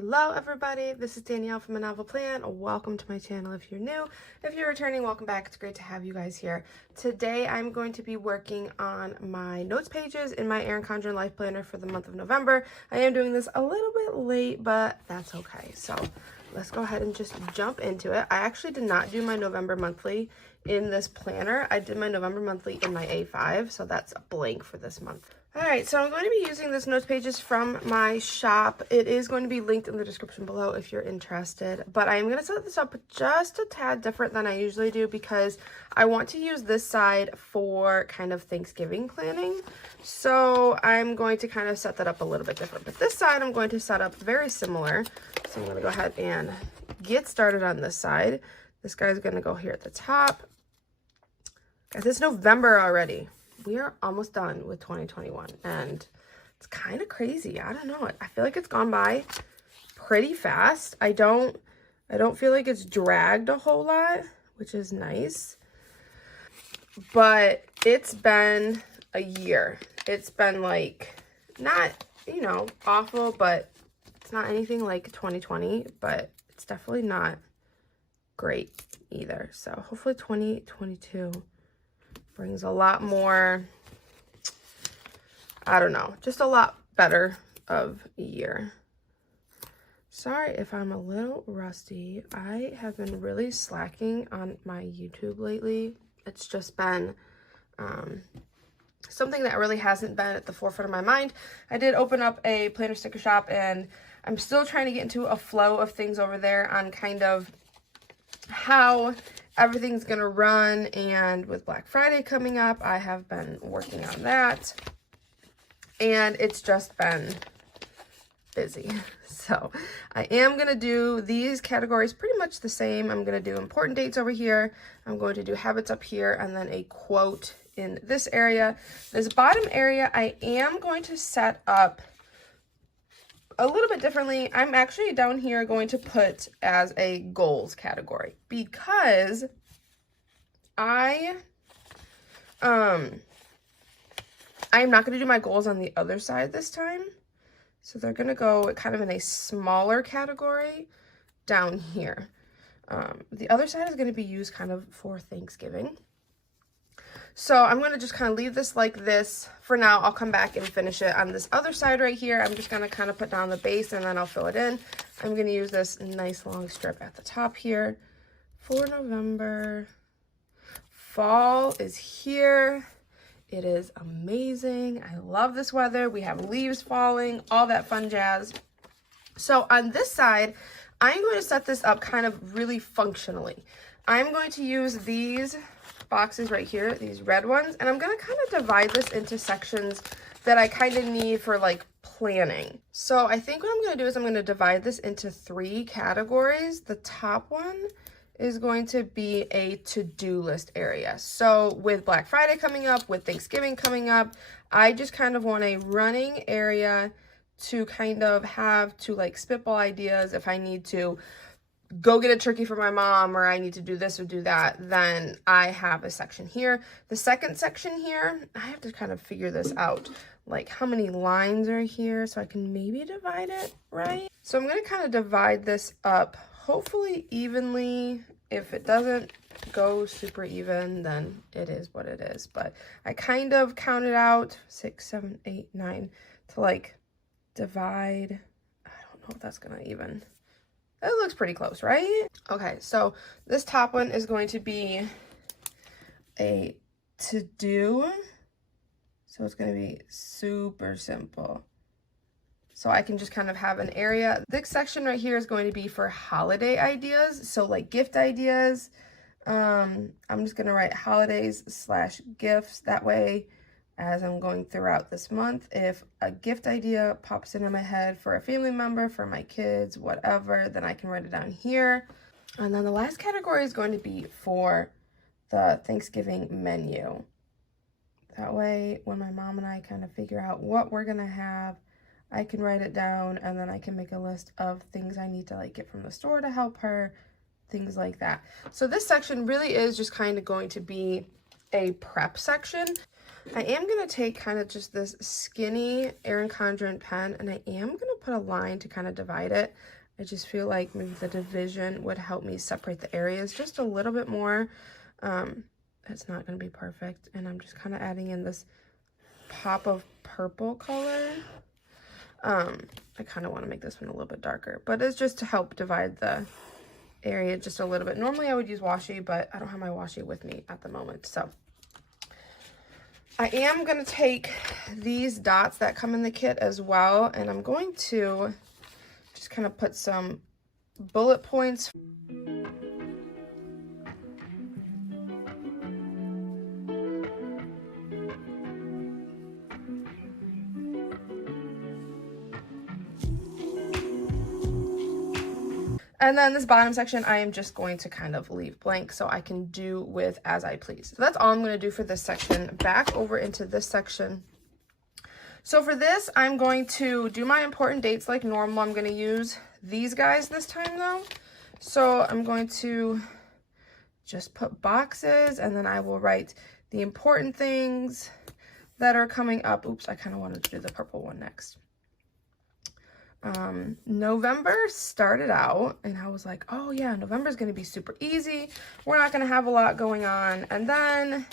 Hello everybody, this is Danielle from A Novel Plan. Welcome to my channel if you're new. If you're returning, welcome back. It's great to have you guys here. Today I'm going to be working on my notes pages in my Erin Condren Life Planner for the month of November. I am doing this a little bit late, but that's okay. So let's go ahead and just jump into it. I actually did not do my November monthly in this planner. I did my November monthly in my A5, so that's a blank for this month. Alright, so I'm going to be using this notes pages from my shop. It is going to be linked in the description below if you're interested. But I am going to set this up just a tad different than I usually do because I want to use this side for kind of Thanksgiving planning. So I'm going to kind of set that up a little bit different. But this side I'm going to set up very similar. So I'm going to go ahead and get started on this side. This guy's going to go here at the top. Guys, it's November already. We are almost done with 2021 and it's kind of crazy. I don't know. I feel like it's gone by pretty fast. I don't feel like it's dragged a whole lot, which is nice. But it's been a year. It's been like not, awful, but it's not anything like 2020, but it's definitely not great either. So hopefully 2022 brings a lot more, I don't know, just a lot better of a year. Sorry if I'm a little rusty. I have been really slacking on my YouTube lately. It's just been something that really hasn't been at the forefront of my mind. I did open up a planner sticker shop and I'm still trying to get into a flow of things over there on kind of how everything's gonna run, and with Black Friday coming up, I have been working on that, and it's just been busy. So I am gonna do these categories pretty much the same. I'm gonna do important dates over here, I'm going to do habits up here, and then a quote in this area. This bottom area I am going to set up a little bit differently. I'm actually down here going to put as a goals category because I'm not going to do my goals on the other side this time. So they're going to go kind of in a smaller category down here. The other side is going to be used kind of for Thanksgiving. So I'm going to just kind of leave this like this for now. I'll come back and finish it on this other side right here. I'm just going to kind of put down the base and then I'll fill it in. I'm going to use this nice long strip at the top here for November. Fall is here. It is amazing. I love this weather. We have leaves falling, all that fun jazz. So on this side, I'm going to set this up kind of really functionally. I'm going to use these boxes right here, these red ones, and I'm going to kind of divide this into sections that I kind of need for like planning. So I think what I'm going to do is I'm going to divide this into 3 categories. The top one is going to be a to-do list area. So with Black Friday coming up, with Thanksgiving coming up, I just kind of want a running area to kind of have to like spitball ideas. If I need to go get a turkey for my mom, or I need to do this or do that, then I have a section here. The second section here, I have to kind of figure this out, like how many lines are here so I can maybe divide it right. So I'm going to kind of divide this up hopefully evenly. If it doesn't go super even, then it is what it is. But I kind of counted out 6, 7, 8, 9 to like divide. I don't know if that's going to even. It looks pretty close, right? Okay, so this top one is going to be a to-do. So it's going to be super simple. So I can just kind of have an area. This section right here is going to be for holiday ideas. So like gift ideas. I'm just going to write holidays/gifts. That way, as I'm going throughout this month, if a gift idea pops into my head for a family member, for my kids, whatever, then I can write it down here. And then the last category is going to be for the Thanksgiving menu. That way, when my mom and I kind of figure out what we're going to have, I can write it down and then I can make a list of things I need to like get from the store to help her, things like that. So this section really is just kind of going to be a prep section. I am going to take kind of just this skinny Erin Condren pen and I am going to to put a line to kind of divide it. I just feel like maybe the division would help me separate the areas just a little bit more. It's not going to be perfect, and I'm just kind of adding in this pop of purple color. I kind of want to make this one a little bit darker, but it's just to help divide the area just a little bit. Normally I would use washi, but I don't have my washi with me at the moment. So I am going to take these dots that come in the kit as well, and I'm going to just kind of put some bullet points. And then this bottom section, I am just going to kind of leave blank so I can do with as I please. So that's all I'm going to do for this section. Back over into this section. So for this, I'm going to do my important dates like normal. I'm going to use these guys this time though. So I'm going to just put boxes, and then I will write the important things that are coming up. Oops, I kind of wanted to do the purple one next. November started out and I was like, oh yeah, November is going to be super easy. We're not going to have a lot going on. And then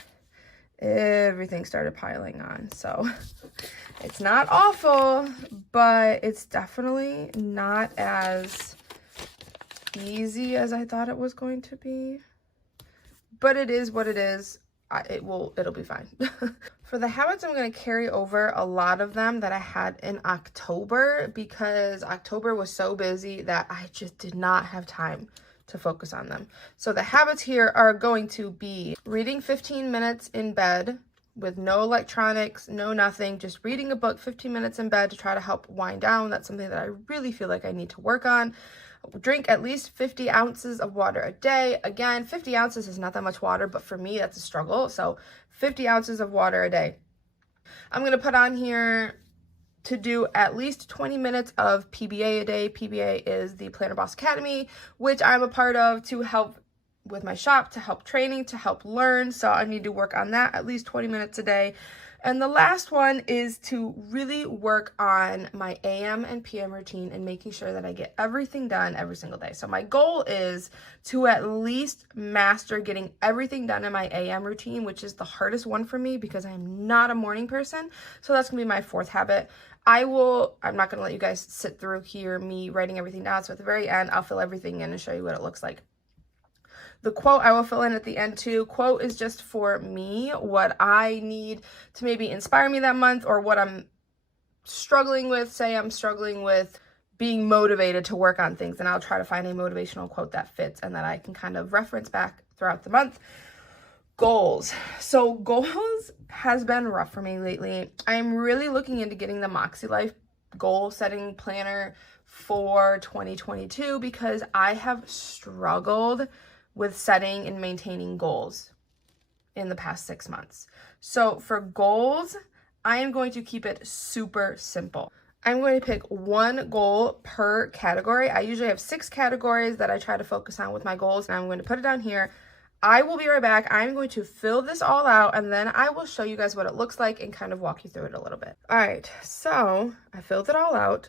everything started piling on. So it's not awful, but it's definitely not as easy as I thought it was going to be. But it is what it is. It'll be fine. For the habits, I'm going to carry over a lot of them that I had in October, because October was so busy that I just did not have time to focus on them. So the habits here are going to be reading 15 minutes in bed with no electronics, no nothing, just reading a book 15 minutes in bed to try to help wind down. That's something that I really feel like I need to work on. Drink at least 50 ounces of water a day. Again, 50 ounces is not that much water, but for me, that's a struggle. So 50 ounces of water a day. I'm going to put on here to do at least 20 minutes of PBA a day. PBA is the Planner Boss Academy, which I'm a part of to help with my shop, to help training, to help learn. So I need to work on that at least 20 minutes a day. And the last one is to really work on my AM and PM routine and making sure that I get everything done every single day. So my goal is to at least master getting everything done in my AM routine, which is the hardest one for me because I'm not a morning person. So that's gonna be my fourth habit. I'm not gonna let you guys sit through here, me writing everything down. So at the very end, I'll fill everything in and show you what it looks like. The quote I will fill in at the end too. Quote is just for me, what I need to maybe inspire me that month, or what I'm struggling with. Say I'm struggling with being motivated to work on things, and I'll try to find a motivational quote that fits and that I can kind of reference back throughout the month. Goals. So goals has been rough for me lately. I'm really looking into getting the Moxie Life goal setting planner for 2022 because I have struggled with setting and maintaining goals in the past 6 months. So for goals, I am going to keep it super simple. I'm going to pick one goal per category. I usually have 6 categories that I try to focus on with my goals, and I'm going to put it down here. I will be right back. I'm going to fill this all out, and then I will show you guys what it looks like and kind of walk you through it a little bit. All right, so I filled it all out.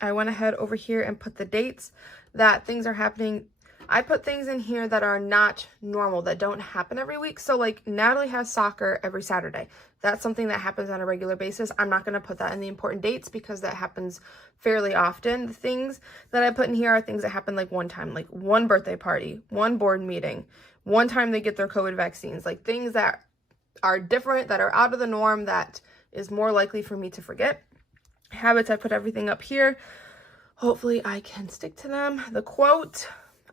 I went ahead over here and put the dates that things are happening. I put things in here that are not normal, that don't happen every week. So like Natalie has soccer every Saturday. That's something that happens on a regular basis. I'm not going to put that in the important dates because that happens fairly often. The things that I put in here are things that happen like one time, like one birthday party, one board meeting, one time they get their COVID vaccines, like things that are different, that are out of the norm, that is more likely for me to forget. Habits, I put everything up here. Hopefully I can stick to them. The quote,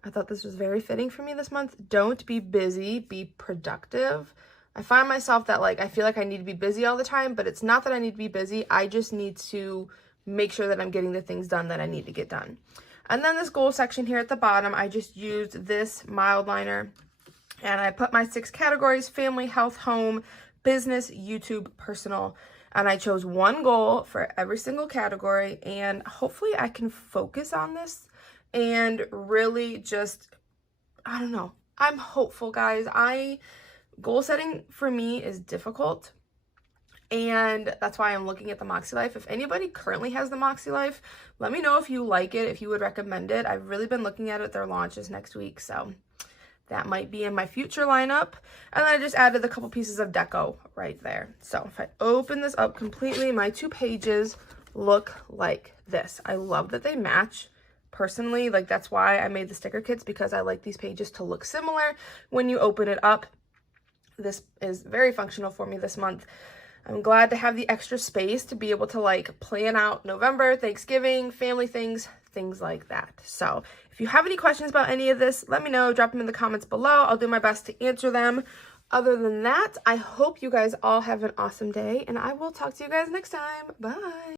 I thought this was very fitting for me this month. Don't be busy, be productive. I find myself that I feel like I need to be busy all the time, but it's not that I need to be busy. I just need to make sure that I'm getting the things done that I need to get done. And then this goal section here at the bottom, I just used this mild liner and I put my 6 categories: family, health, home, business, YouTube, personal. And I chose one goal for every single category, and hopefully I can focus on this and really just, I don't know, I'm hopeful, guys. Goal setting for me is difficult, and that's why I'm looking at the Moxie Life. If anybody currently has the Moxie Life, let me know if you like it, if you would recommend it. I've really been looking at it. Their launch is next week, so that might be in my future lineup. And then I just added a couple pieces of deco right there. So if I open this up completely, my 2 pages look like this. I love that they match. Personally, like, that's why I made the sticker kits, because I like these pages to look similar when you open it up. This is very functional for me this month. I'm glad to have the extra space to be able to like plan out November, Thanksgiving, family things like that. So if you have any questions about any of this, let me know. Drop them in the comments below. I'll do my best to answer them. Other than that, I hope you guys all have an awesome day, and I will talk to you guys next time. Bye.